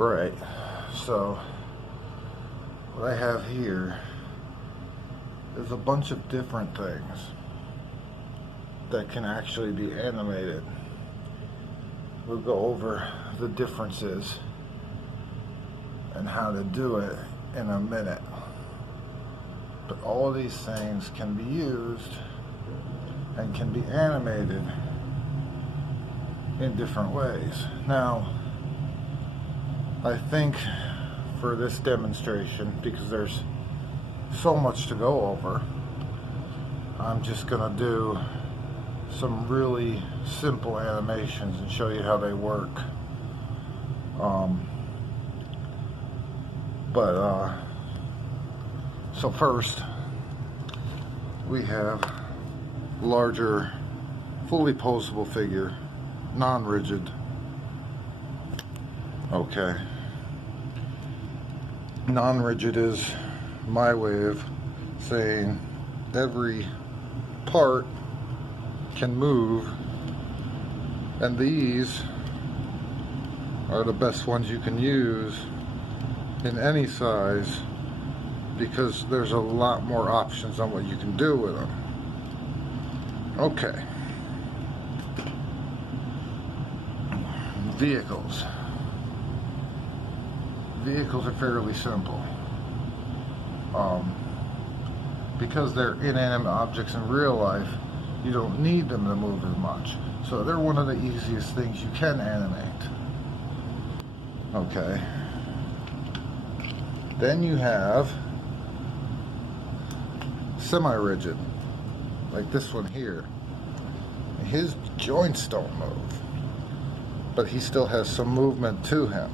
Right, so what I have here is a bunch of different things that can actually be animated. We'll go over the differences and how to do it in a minute. But all of these things can be used and can be animated in different ways. Now, I think for this demonstration, because there's so much to go over, I'm just gonna do some really simple animations and show you how they work. So first we have larger, fully posable figure, non-rigid. Okay. Non-rigid is my way of saying every part can move, and these are the best ones you can use in any size because there's a lot more options on what you can do with them. Okay. Vehicles. Vehicles are fairly simple. Because they're inanimate objects in real life, you don't need them to move as much. So they're one of the easiest things you can animate. Okay. Then you have semi-rigid, like this one here. His joints don't move, but he still has some movement to him.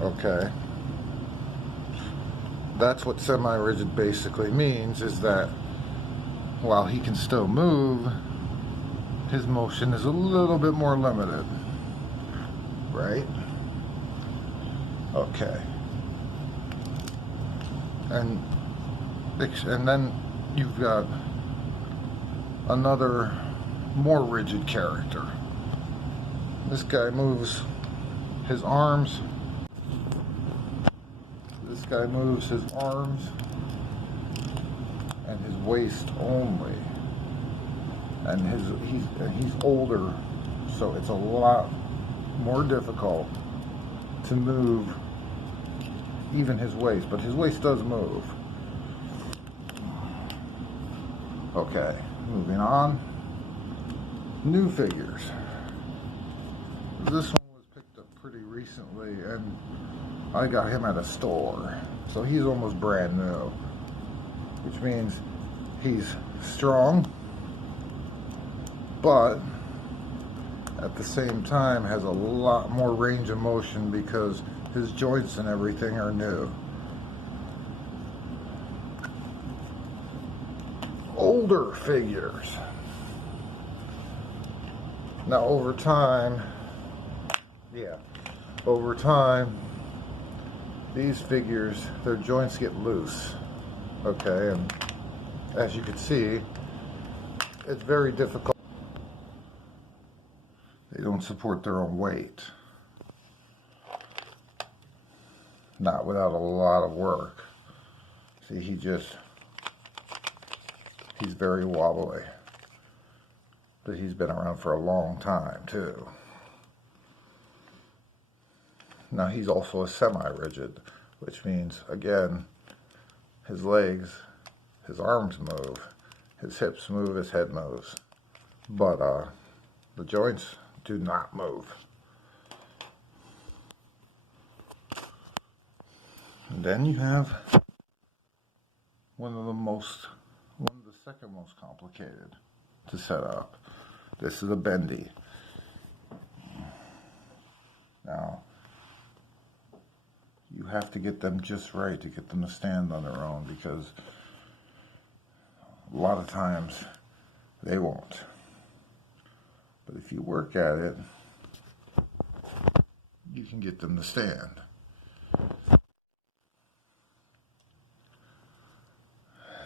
Okay. That's what semi-rigid basically means, is that while he can still move, his motion is a little bit more limited, right? Okay. And then you've got another more rigid character. This guy moves his arms. This guy moves his arms and his waist only. And he's older, so it's a lot more difficult to move even his waist, but his waist does move. Okay, moving on. New figures. This one was picked up pretty recently, and I got him at a store, so he's almost brand new, which means he's strong, but at the same time has a lot more range of motion because his joints and everything are new. Older figures. Now over time, these figures, their joints get loose. Okay, and as you can see, it's very difficult. They don't support their own weight. Not without a lot of work. See, he's very wobbly. But he's been around for a long time too. Now he's also a semi-rigid, which means, again, his legs, his arms move, his hips move, his head moves. But the joints do not move. And then you have one of the second most complicated to set up. This is a bendy. Now, you have to get them just right to get them to stand on their own, because a lot of times they won't. But if you work at it, you can get them to stand.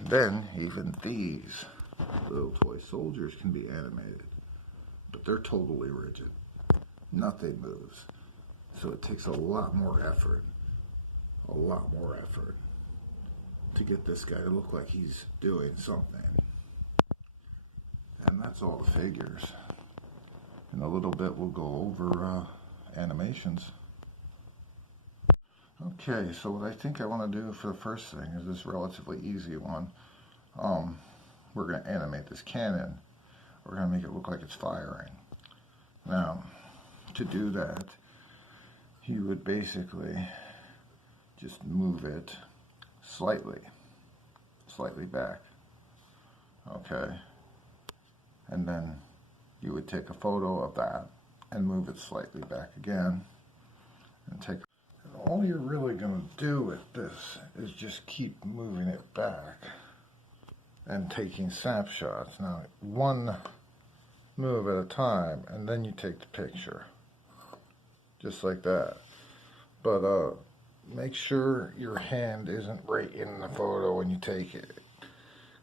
Then even these little toy soldiers can be animated, but they're totally rigid. Nothing moves. So it takes a lot more effort to get this guy to look like he's doing something. And that's all the figures. In a little bit we'll go over animations. Okay, so what I think I want to do for the first thing is this relatively easy one. We're going to animate this cannon. We're going to make it look like it's firing. Now, to do that, you would basically just move it slightly back. Okay, and then you would take a photo of that and move it slightly back again, and take. And all you're really going to do with this is just keep moving it back and taking snapshots. Now, one move at a time, and then you take the picture, just like that. But make sure your hand isn't right in the photo when you take it,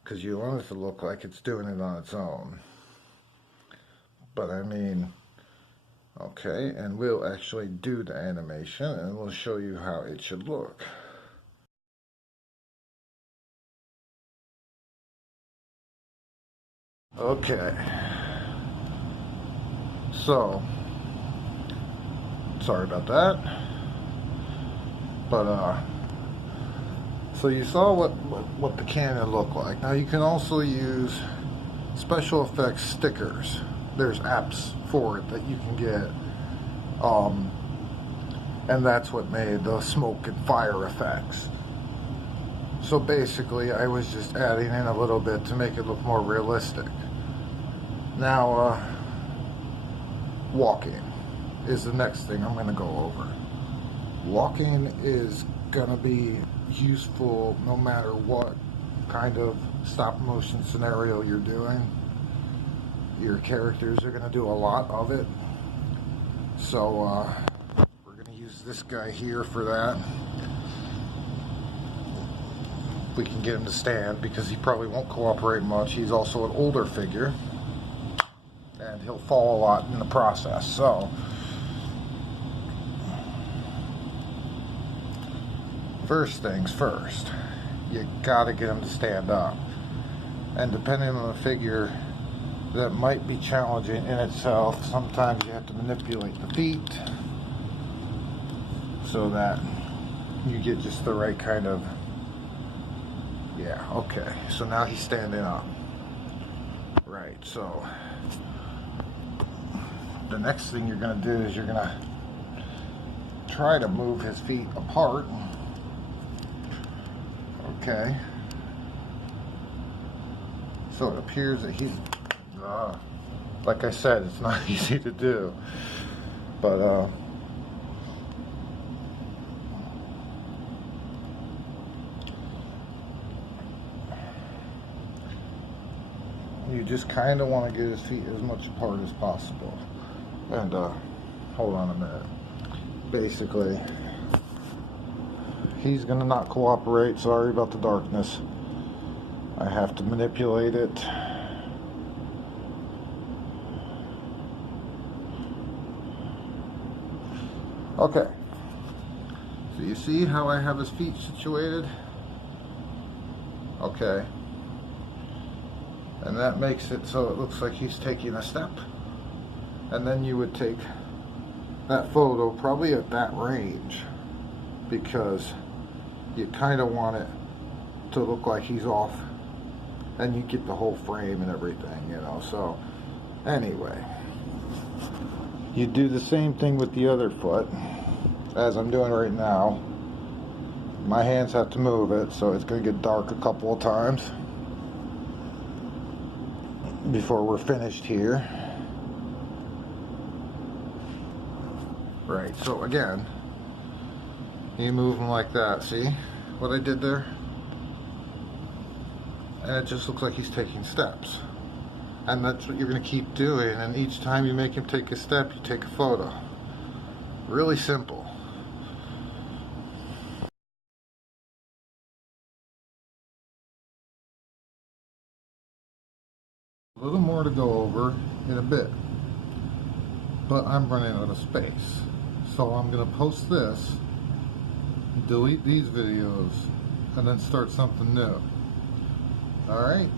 because you want it to look like it's doing it on its own. But I mean, okay, and we'll actually do the animation and we'll show you how it should look. Okay, so sorry about that, but so you saw what the cannon looked like. Now you can also use special effects stickers. There's apps for it that you can get, and that's what made the smoke and fire effects. So basically I was just adding in a little bit to make it look more realistic. Now walking is the next thing I'm going to go over. Walking is going to be useful no matter what kind of stop motion scenario you're doing. Your characters are going to do a lot of it. So we're going to use this guy here for that. If we can get him to stand, because he probably won't cooperate much. He's also an older figure, and he'll fall a lot in the process. So first things first, you gotta get him to stand up. And depending on the figure, that might be challenging in itself. Sometimes you have to manipulate the feet so that you get just the right kind of, yeah, okay. So now he's standing up. Right, so the next thing you're gonna do is you're gonna try to move his feet apart. Okay. So it appears that he's, like I said, it's not easy to do, but you just kind of want to get his feet as much apart as possible. And hold on a minute. Basically, he's gonna not cooperate. Sorry about the darkness. I have to manipulate it. Okay, so you see how I have his feet situated? Okay, and that makes it so it looks like he's taking a step. And then you would take that photo probably at that range, because you kind of want it to look like he's off, and you get the whole frame and everything, you know. So anyway, you do the same thing with the other foot, as I'm doing right now. My hands have to move it, so it's going to get dark a couple of times before we're finished here. Right, so again, you move them like that. See what I did there? And it just looks like he's taking steps. And that's what you're going to keep doing, and each time you make him take a step, you take a photo. Really simple. A little more to go over in a bit, but I'm running out of space. So I'm going to post this, delete these videos, and then start something new. Alright?